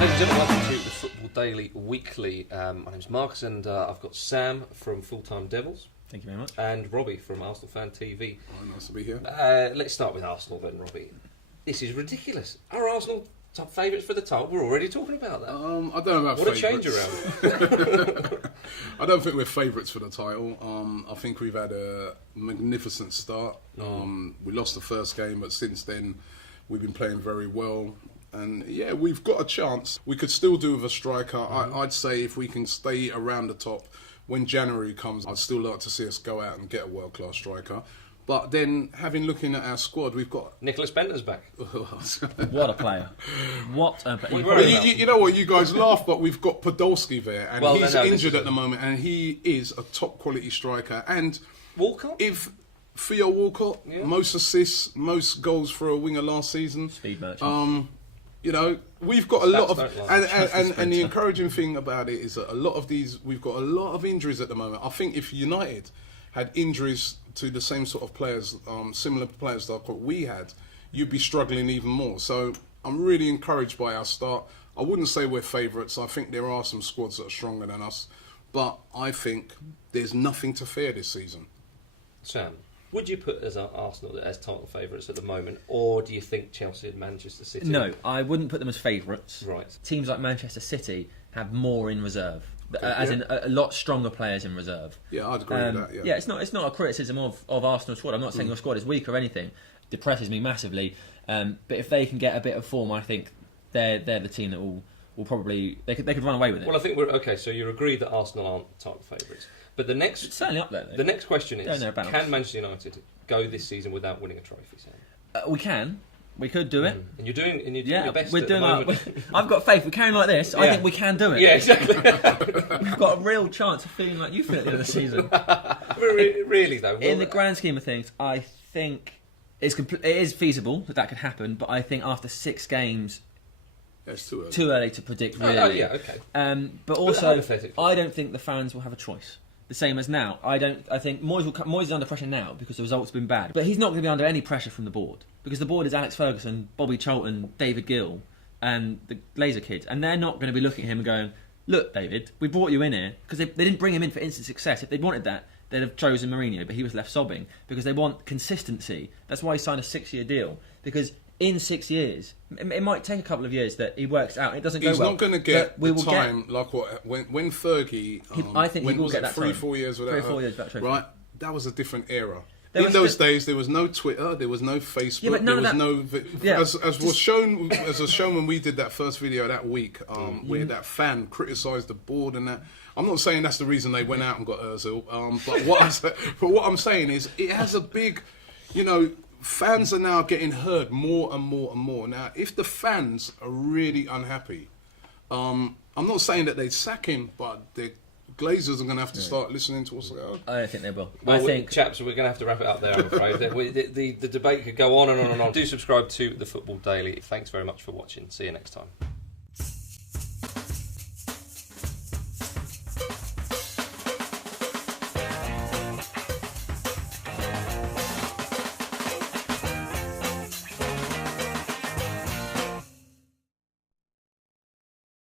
Ladies and gentlemen, welcome to the Football Daily Weekly. My name's Marcus and I've got Sam from FullTimeDEVILS. Thank you very much. And Robbie from ArsenalFanTV. Oh, nice to be here. Let's start with Arsenal then, Robbie. This is ridiculous. Are Arsenal top favourites for the title? We're already talking about that. I don't know about what favourites. A change around. I don't think we're favourites for the title. I think we've had a magnificent start. We lost the first game, but since then we've been playing very well. And yeah, we've got a chance. We could still do with a striker. I'd say if we can stay around the top, when January comes, I'd still like to see us go out and get a world-class striker. But then, looking at our squad, we've got... Nicholas Bender's back. What a player. What a player. Well, you know what, you guys laugh, but we've got Podolski there, and he's injured at the moment, and he is a top-quality striker. And Walcott? If Theo Walcott, most assists, most goals for a winger last season. Speed merchant. You know, we've got a lot of, and the encouraging thing about it is that a lot of these, we've got a lot of injuries at the moment. I think if United had injuries to the same sort of players, similar players that we had, you'd be struggling even more. So I'm really encouraged by our start. I wouldn't say we're favourites. I think there are some squads that are stronger than us, but I think there's nothing to fear this season. Sam, would you put Arsenal as title favourites at the moment, or do you think Chelsea and Manchester City? No, I wouldn't put them as favourites. Right. Teams like Manchester City have more in reserve, in a lot stronger players in reserve. Yeah, I'd agree with that. Yeah, it's not a criticism of Arsenal's squad. I'm not saying your squad is weak or anything. Depresses me massively. But if they can get a bit of form, I think they're the team that will probably they could run away with it. Well, I think we're okay. So you agree that Arsenal aren't title favourites. But the next, it's certainly up there. Though. The next question is: can Manchester United go this season without winning a trophy? Sam? We can. We could do it. And you're doing your best. We're doing I've got faith. We're carrying like this. I think we can do it. Yeah, exactly. We've got a real chance of feeling like you feel at the end of the season. Really, though. In the grand scheme of things, I think it is feasible that could happen. But I think after 6 games. It's too early. Too early to predict, really. Oh, yeah, okay. But also, I don't think the fans will have a choice. The same as now. I think Moyes is under pressure now because the results have been bad. But he's not going to be under any pressure from the board because the board is Alex Ferguson, Bobby Charlton, David Gill, and the Glazer kids, and they're not going to be looking at him and going, "Look, David, we brought you in here because they didn't bring him in for instant success. If they wanted that, they'd have chosen Mourinho, but he was left sobbing because they want consistency. That's why he signed a 6-year deal because." In 6 years, it might take a couple of years that he works out. It doesn't go well. He's not going to get the time like when Fergie. I think he will get that 3-4 years without 3 or 4 years without trophy. Right, that was a different era. In those days, there was no Twitter, there was no Facebook, there was no. As was shown when we did that first video that week, where that fan criticised the board and that. I'm not saying that's the reason they went out and got Ozil, but what I'm saying is it has a big, fans are now getting heard more and more and more. Now, if the fans are really unhappy, I'm not saying that they'd sack him, but the Glazers are going to have to start listening to what's going on. I think they will. Well, chaps, we're going to have to wrap it up there, I'm afraid. the debate could go on and on and on. Do subscribe to the Football Daily. Thanks very much for watching. See you next time.